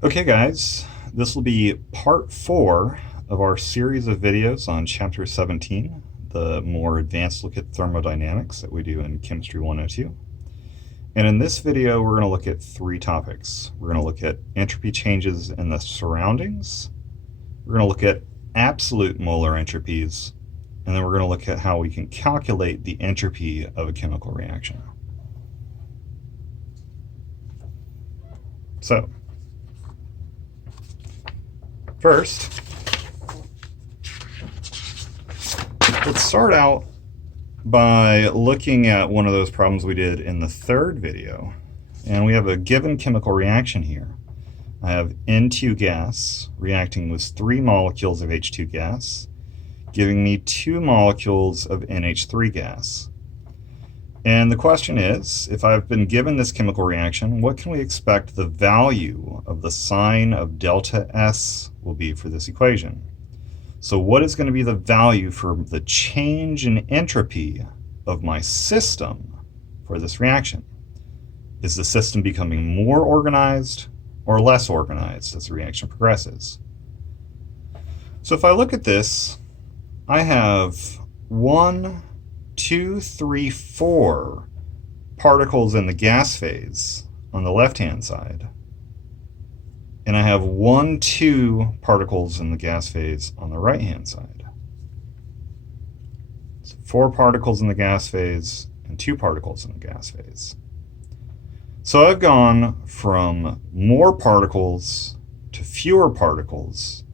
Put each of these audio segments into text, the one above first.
Okay guys, this will be part 4 of our series of videos on chapter 17, the more advanced look at thermodynamics that we do in Chemistry 102. And in this video we're going to look at 3 topics. We're going to look at entropy changes in the surroundings, we're going to look at absolute molar entropies, and then we're going to look at how we can calculate the entropy of a chemical reaction. So, first, let's start out by looking at one of those problems we did in the third video. And we have a given chemical reaction here. I have N2 gas reacting with 3 molecules of H2 gas, giving me 2 molecules of NH3 gas. And the question is, if I've been given this chemical reaction, what can we expect the value of the sign of delta S will be for this equation? So what is going to be the value for the change in entropy of my system for this reaction? Is the system becoming more organized or less organized as the reaction progresses? So if I look at this, I have 1, 2, 3, 4 particles in the gas phase on the left-hand side, and I have 1, 2 particles in the gas phase on the right-hand side. So 4 particles in the gas phase and 2 particles in the gas phase. So I've gone from more particles to fewer particles,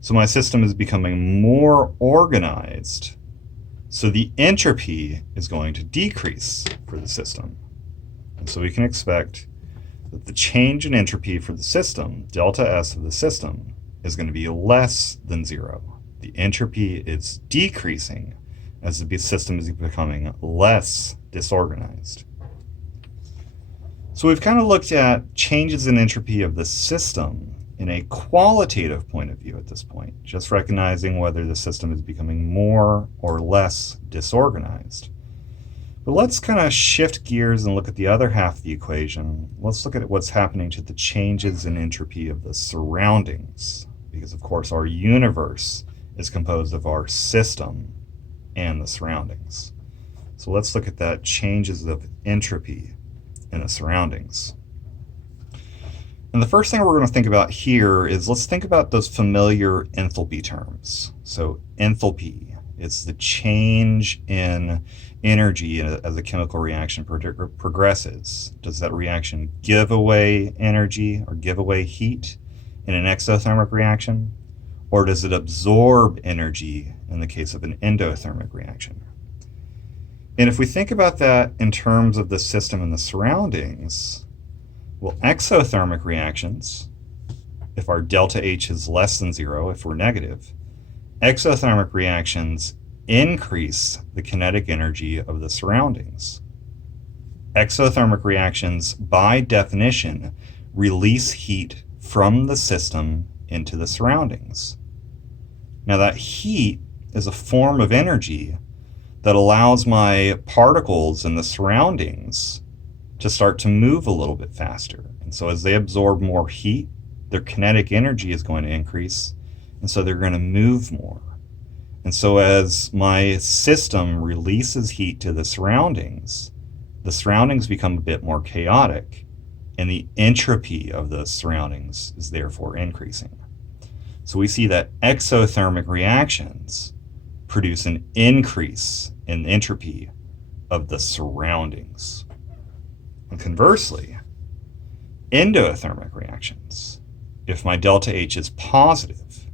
so my system is becoming more organized. So the entropy is going to decrease for the system. And so we can expect that the change in entropy for the system, delta S of the system, is going to be less than 0. The entropy is decreasing as the system is becoming less disorganized. So we've kind of looked at changes in entropy of the system in a qualitative point of view at this point, just recognizing whether the system is becoming more or less disorganized. But let's kind of shift gears and look at the other half of the equation. Let's look at what's happening to the changes in entropy of the surroundings, because of course our universe is composed of our system and the surroundings. So let's look at that changes of entropy in the surroundings. And the first thing we're going to think about here is let's think about those familiar enthalpy terms. So enthalpy is the change in energy as a chemical reaction progresses. Does that reaction give away energy or give away heat in an exothermic reaction? Or does it absorb energy in the case of an endothermic reaction? And if we think about that in terms of the system and the surroundings, well, exothermic reactions, if our delta H is less than 0, if we're negative, exothermic reactions increase the kinetic energy of the surroundings. Exothermic reactions, by definition, release heat from the system into the surroundings. Now that heat is a form of energy that allows my particles in the surroundings to start to move a little bit faster. And so as they absorb more heat, their kinetic energy is going to increase, and so they're going to move more. And so as my system releases heat to the surroundings become a bit more chaotic, and the entropy of the surroundings is therefore increasing. So we see that exothermic reactions produce an increase in entropy of the surroundings. And conversely, endothermic reactions, if my delta H is positive,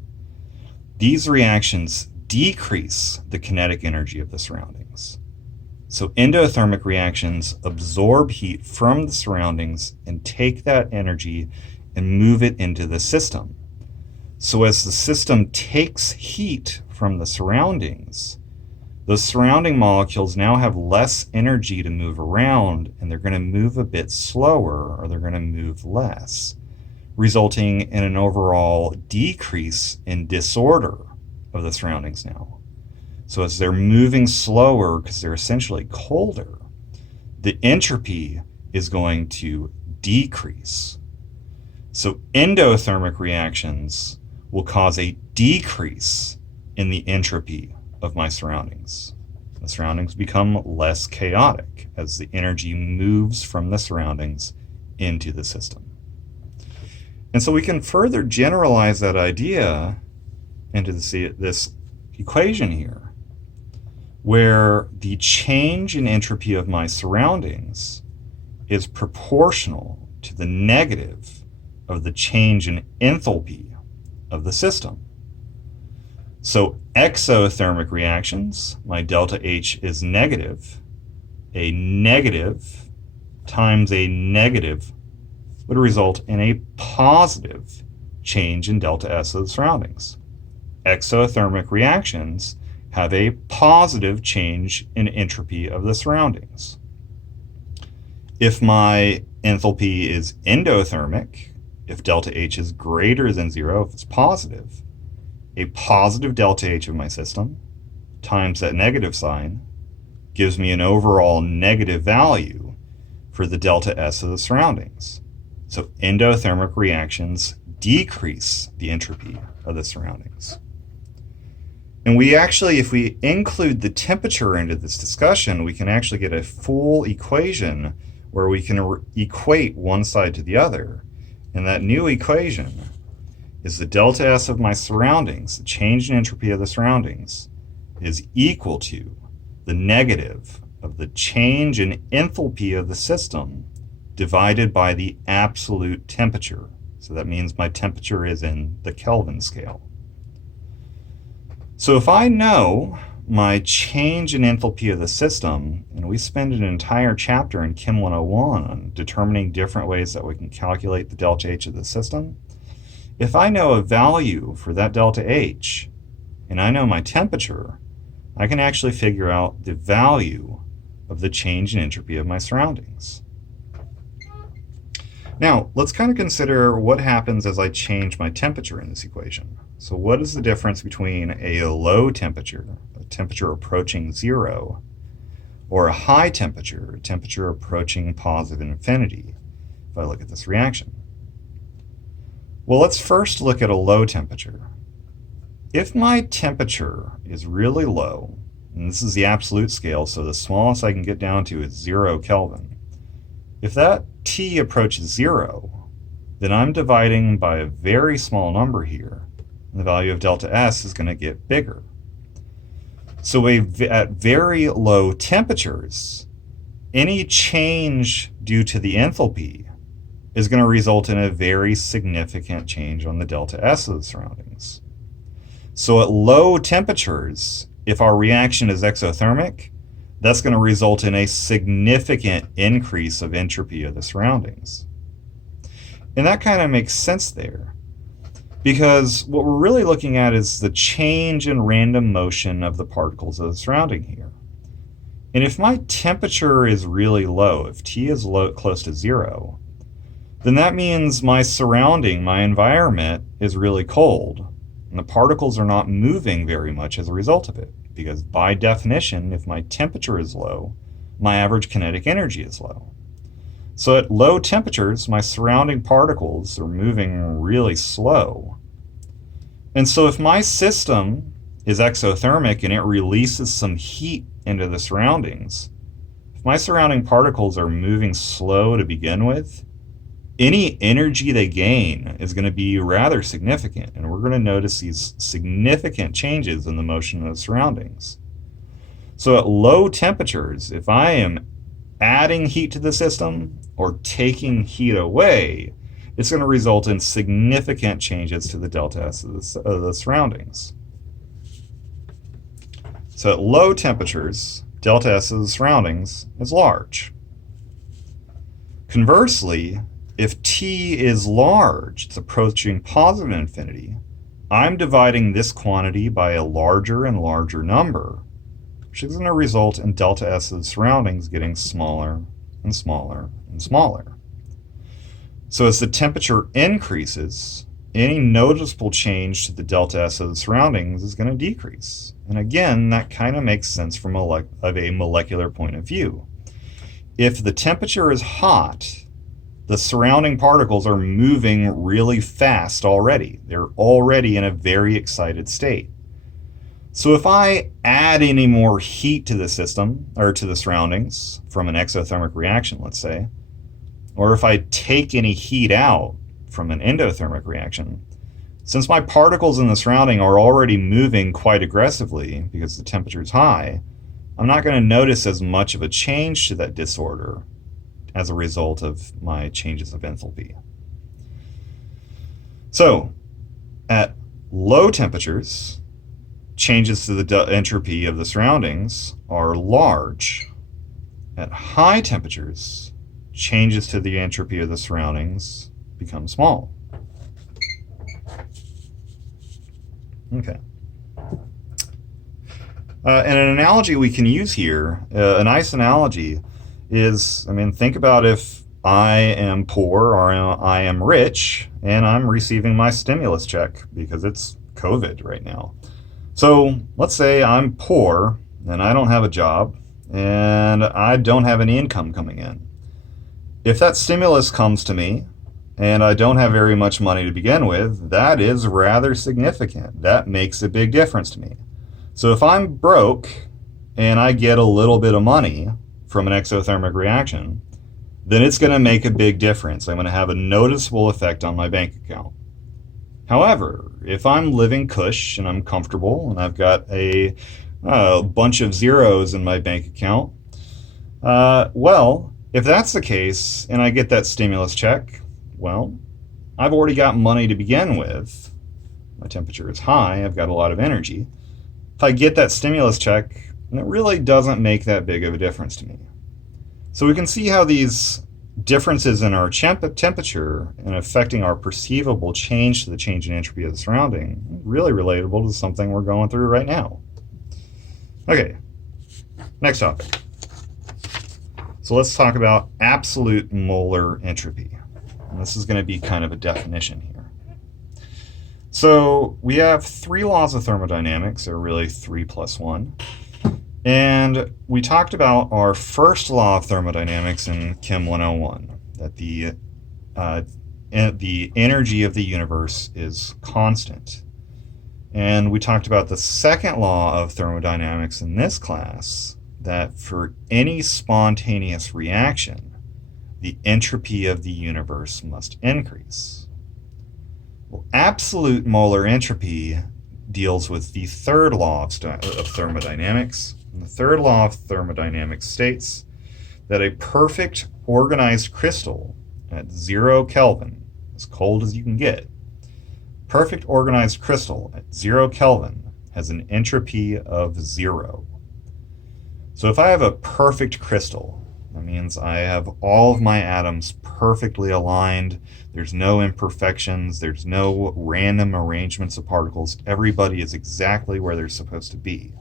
these reactions decrease the kinetic energy of the surroundings. So endothermic reactions absorb heat from the surroundings and take that energy and move it into the system. So as the system takes heat from the surroundings, those surrounding molecules now have less energy to move around, and they're going to move a bit slower, or they're going to move less, resulting in an overall decrease in disorder of the surroundings now. So as they're moving slower because they're essentially colder, the entropy is going to decrease. So endothermic reactions will cause a decrease in the entropy of my surroundings. The surroundings become less chaotic as the energy moves from the surroundings into the system. And so we can further generalize that idea into this equation here, where the change in entropy of my surroundings is proportional to the negative of the change in enthalpy of the system. So exothermic reactions, my delta H is negative. A negative times a negative would result in a positive change in delta S of the surroundings. Exothermic reactions have a positive change in entropy of the surroundings. If my enthalpy is endothermic, if delta H is greater than 0, if it's positive, a positive delta H of my system times that negative sign gives me an overall negative value for the delta S of the surroundings. So endothermic reactions decrease the entropy of the surroundings. And we actually, if we include the temperature into this discussion, we can actually get a full equation where we can equate one side to the other. And that new equation is the delta S of my surroundings, the change in entropy of the surroundings, is equal to the negative of the change in enthalpy of the system divided by the absolute temperature. So that means my temperature is in the Kelvin scale. So if I know my change in enthalpy of the system, and we spend an entire chapter in Chem 101 on determining different ways that we can calculate the delta H of the system, if I know a value for that delta H, and I know my temperature, I can actually figure out the value of the change in entropy of my surroundings. Now, let's kind of consider what happens as I change my temperature in this equation. So what is the difference between a low temperature, a temperature approaching 0, or a high temperature, a temperature approaching positive infinity, if I look at this reaction? Well, let's first look at a low temperature. If my temperature is really low, and this is the absolute scale, so the smallest I can get down to is 0 Kelvin. If that T approaches 0, then I'm dividing by a very small number here, and the value of delta S is going to get bigger. So at very low temperatures, any change due to the enthalpy is going to result in a very significant change on the delta S of the surroundings. So at low temperatures, if our reaction is exothermic, that's going to result in a significant increase of entropy of the surroundings. And that kind of makes sense there, because what we're really looking at is the change in random motion of the particles of the surrounding here. And if my temperature is really low, if T is close to 0, then that means my surrounding, my environment, is really cold, and the particles are not moving very much as a result of it, because by definition, if my temperature is low, my average kinetic energy is low. So at low temperatures, my surrounding particles are moving really slow. And so if my system is exothermic and it releases some heat into the surroundings, if my surrounding particles are moving slow to begin with, any energy they gain is going to be rather significant, and we're going to notice these significant changes in the motion of the surroundings. So at low temperatures, if I am adding heat to the system or taking heat away, it's going to result in significant changes to the delta S of the surroundings. So at low temperatures, delta S of the surroundings is large. Conversely, if T is large, it's approaching positive infinity, I'm dividing this quantity by a larger and larger number, which is going to result in delta S of the surroundings getting smaller and smaller and smaller. So as the temperature increases, any noticeable change to the delta S of the surroundings is going to decrease. And again, that kind of makes sense from a molecular point of view. If the temperature is hot, the surrounding particles are moving really fast already. They're already in a very excited state. So if I add any more heat to the system, or to the surroundings, from an exothermic reaction, let's say, or if I take any heat out from an endothermic reaction, since my particles in the surrounding are already moving quite aggressively because the temperature is high, I'm not going to notice as much of a change to that disorder as a result of my changes of enthalpy. So, at low temperatures, changes to the entropy of the surroundings are large. At high temperatures, changes to the entropy of the surroundings become small. Okay. And an analogy we can use here, a nice analogy, is, think about if I am poor or I am rich and I'm receiving my stimulus check because it's COVID right now. So let's say I'm poor and I don't have a job and I don't have any income coming in. If that stimulus comes to me and I don't have very much money to begin with, that is rather significant. That makes a big difference to me. So if I'm broke and I get a little bit of money from an exothermic reaction, then it's going to make a big difference. I'm going to have a noticeable effect on my bank account. However, if I'm living cush and I'm comfortable and I've got a bunch of zeros in my bank account, well, if that's the case and I get that stimulus check, well, I've already got money to begin with. My temperature is high. I've got a lot of energy. If I get that stimulus check, it really doesn't make that big of a difference to me. So we can see how these differences in our temperature and affecting our perceivable change to the change in entropy of the surrounding really relatable to something we're going through right now. Okay, next topic. So let's talk about absolute molar entropy. And this is going to be kind of a definition here. So we have 3 laws of thermodynamics, or really 3 plus 1. And we talked about our first law of thermodynamics in Chem 101, that the energy of the universe is constant. And we talked about the second law of thermodynamics in this class, that for any spontaneous reaction, the entropy of the universe must increase. Well, absolute molar entropy deals with the third law of thermodynamics. And the third law of thermodynamics states that a perfect organized crystal at 0 Kelvin, as cold as you can get, perfect organized crystal at 0 Kelvin has an entropy of 0. So if I have a perfect crystal, that means I have all of my atoms perfectly aligned. There's no imperfections. There's no random arrangements of particles. Everybody is exactly where they're supposed to be.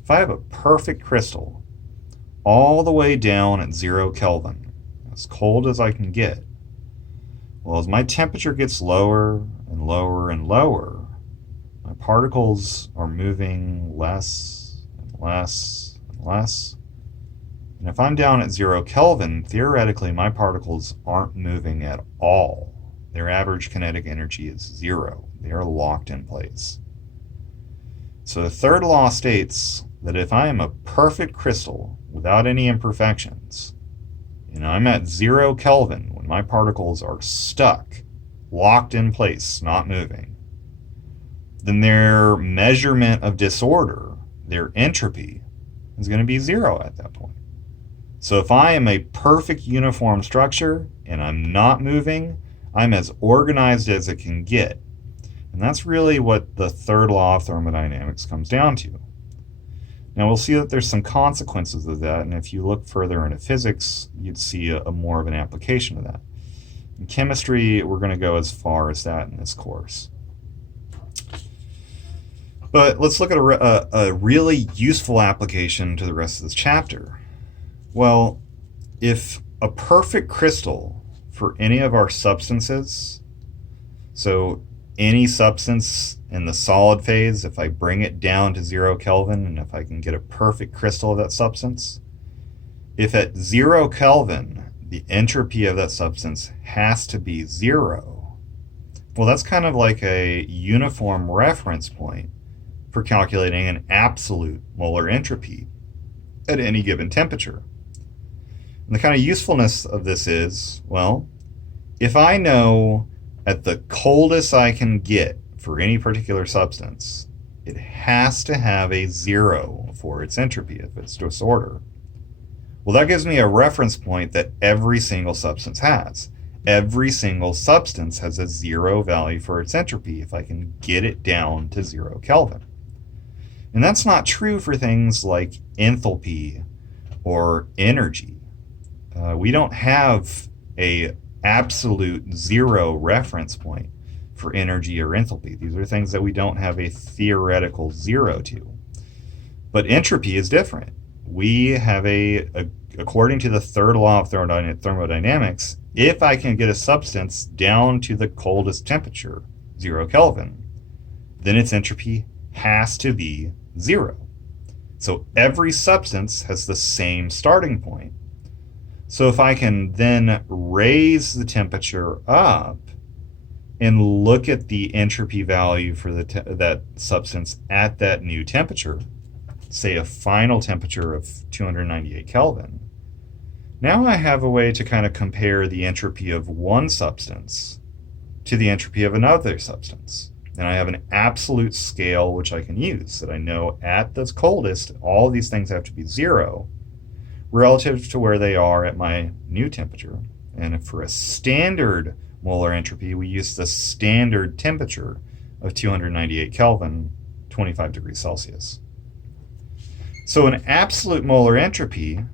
If I have a perfect crystal all the way down at 0 Kelvin, as cold as I can get, well, as my temperature gets lower and lower and lower, my particles are moving less and less and less. And if I'm down at 0 Kelvin, theoretically, my particles aren't moving at all. Their average kinetic energy is 0. They are locked in place. So the third law states that if I am a perfect crystal without any imperfections, and I'm at 0 Kelvin when my particles are stuck, locked in place, not moving, then their measurement of disorder, their entropy, is going to be 0 at that point. So if I am a perfect uniform structure and I'm not moving, I'm as organized as it can get. And that's really what the third law of thermodynamics comes down to. Now we'll see that there's some consequences of that, and if you look further into physics, you'd see a more of an application of that. In chemistry, we're going to go as far as that in this course. But let's look at a really useful application to the rest of this chapter. Well, if a perfect crystal for any of our substances, so any substance in the solid phase, if I bring it down to 0 Kelvin and if I can get a perfect crystal of that substance, if at 0 Kelvin the entropy of that substance has to be 0, well, that's kind of like a uniform reference point for calculating an absolute molar entropy at any given temperature. And the kind of usefulness of this is, well, if I know at the coldest I can get for any particular substance, it has to have a 0 for its entropy if it's disorder. Well, that gives me a reference point that every single substance has. Every single substance has a 0 value for its entropy if I can get it down to 0 Kelvin. And that's not true for things like enthalpy or energy. We don't have a absolute 0 reference point for energy or enthalpy. These are things that we don't have a theoretical 0 to. But entropy is different. We have according to the third law of thermodynamics, if I can get a substance down to the coldest temperature, 0 Kelvin, then its entropy has to be 0. So every substance has the same starting point. So if I can then raise the temperature up and look at the entropy value for that substance at that new temperature, say a final temperature of 298 Kelvin, now I have a way to kind of compare the entropy of one substance to the entropy of another substance. And I have an absolute scale which I can use, that I know at the coldest, all of these things have to be 0 relative to where they are at my new temperature. And for a standard molar entropy, we use the standard temperature of 298 Kelvin, 25 degrees Celsius. So an absolute molar entropy,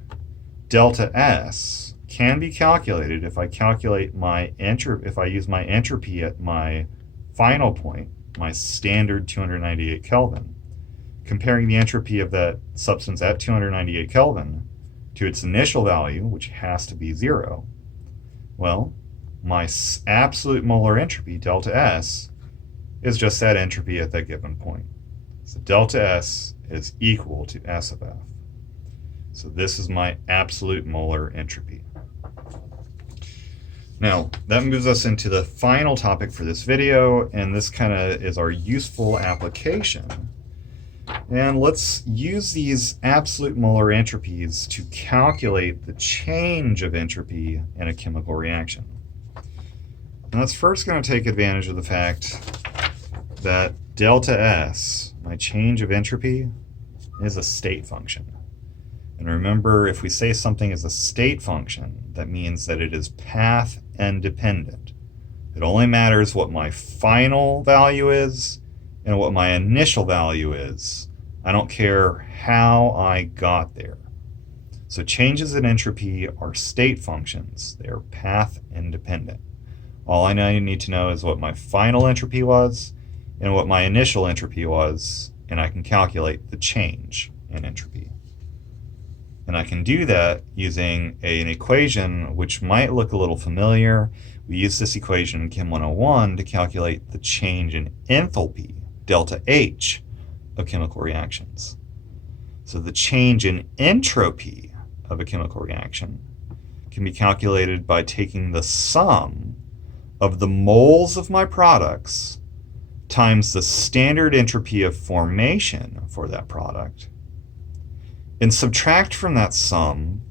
delta S, can be calculated if I calculate if I use my entropy at my final point, my standard 298 Kelvin, comparing the entropy of that substance at 298 Kelvin to its initial value, which has to be 0. Well, my absolute molar entropy, delta S, is just that entropy at that given point. So delta S is equal to S of F. So this is my absolute molar entropy. Now, that moves us into the final topic for this video, and this kind of is our useful application. And let's use these absolute molar entropies to calculate the change of entropy in a chemical reaction. And that's first going to take advantage of the fact that delta S, my change of entropy, is a state function. And remember, if we say something is a state function, that means that it is path independent. It only matters what my final value is and what my initial value is. I don't care how I got there. So changes in entropy are state functions. They are path independent. All I need to know is what my final entropy was and what my initial entropy was, and I can calculate the change in entropy. And I can do that using an equation which might look a little familiar. We use this equation in Chem 101 to calculate the change in enthalpy, delta H, of chemical reactions. So the change in entropy of a chemical reaction can be calculated by taking the sum of the moles of my products times the standard entropy of formation for that product, and subtract from that sum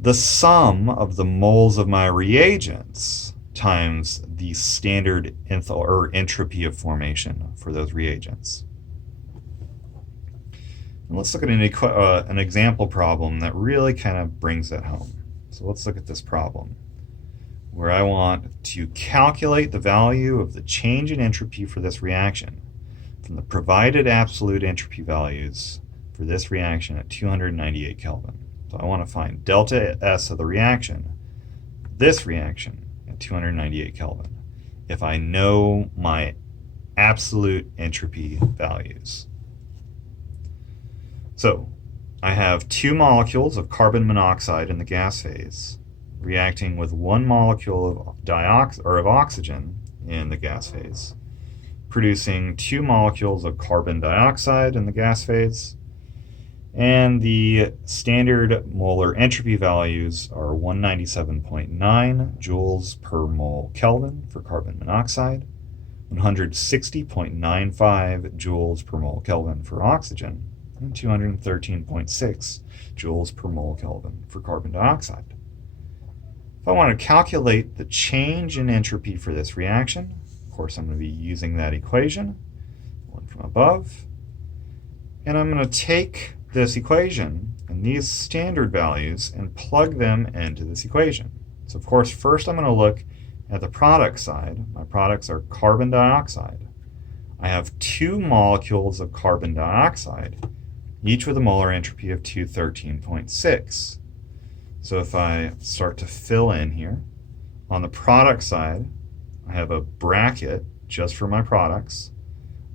the sum of the moles of my reagents times the standard entropy of formation for those reagents. And let's look at an example problem that really kind of brings that home. So let's look at this problem where I want to calculate the value of the change in entropy for this reaction from the provided absolute entropy values for this reaction at 298 Kelvin. So I want to find delta S of the reaction, this reaction at 298 Kelvin, if I know my absolute entropy values. So I have two molecules of carbon monoxide in the gas phase reacting with one molecule of oxygen in the gas phase, producing two molecules of carbon dioxide in the gas phase, And the standard molar entropy values are 197.9 joules per mole Kelvin for carbon monoxide, 160.95 joules per mole Kelvin for oxygen, and 213.6 joules per mole Kelvin for carbon dioxide. If I want to calculate the change in entropy for this reaction, of course I'm going to be using that equation, one from above, and I'm going to take this equation and these standard values and plug them into this equation. So of course first I'm going to look at the product side. My products are carbon dioxide. I have 2 molecules of carbon dioxide, each with a molar entropy of 213.6. So if I start to fill in here, on the product side, I have a bracket just for my products.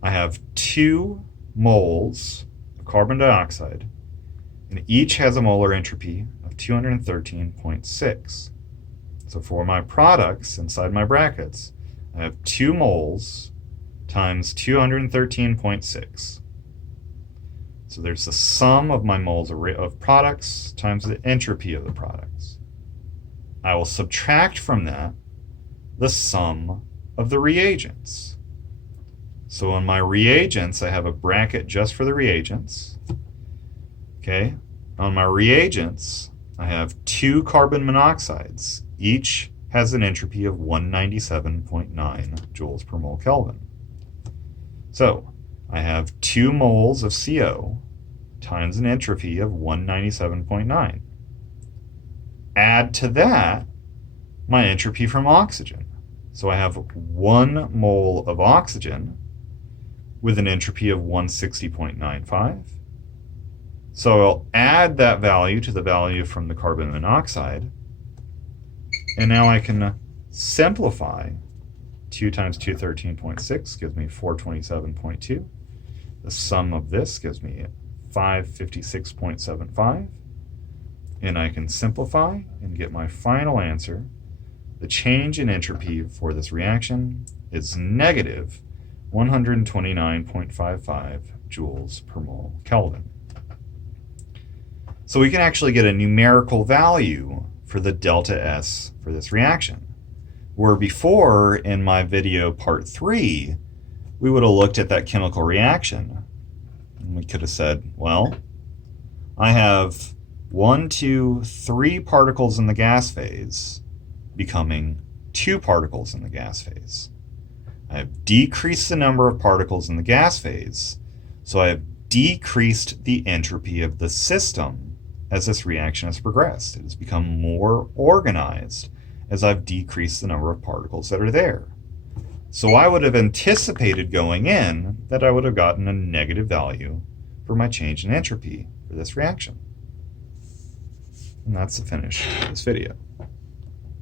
I have 2 moles of carbon dioxide, and each has a molar entropy of 213.6. So for my products inside my brackets, I have 2 moles times 213.6. So there's the sum of my moles of products times the entropy of the products. I will subtract from that the sum of the reagents. So in my reagents, I have a bracket just for the reagents. Okay, on my reagents, I have 2 carbon monoxides. Each has an entropy of 197.9 joules per mole Kelvin. So I have 2 moles of CO times an entropy of 197.9. Add to that my entropy from oxygen. So I have 1 mole of oxygen with an entropy of 160.95. So I'll add that value to the value from the carbon monoxide, and now I can simplify. 2 times 213.6 gives me 427.2. The sum of this gives me 556.75. And I can simplify and get my final answer. The change in entropy for this reaction is negative 129.55 joules per mole Kelvin. So we can actually get a numerical value for the delta S for this reaction. Where before, in my video part 3, we would have looked at that chemical reaction. And we could have said, well, I have 1, 2, 3 particles in the gas phase becoming 2 particles in the gas phase. I have decreased the number of particles in the gas phase, so I have decreased the entropy of the system as this reaction has progressed. It has become more organized as I've decreased the number of particles that are there. So I would have anticipated going in that I would have gotten a negative value for my change in entropy for this reaction. And that's the finish of this video.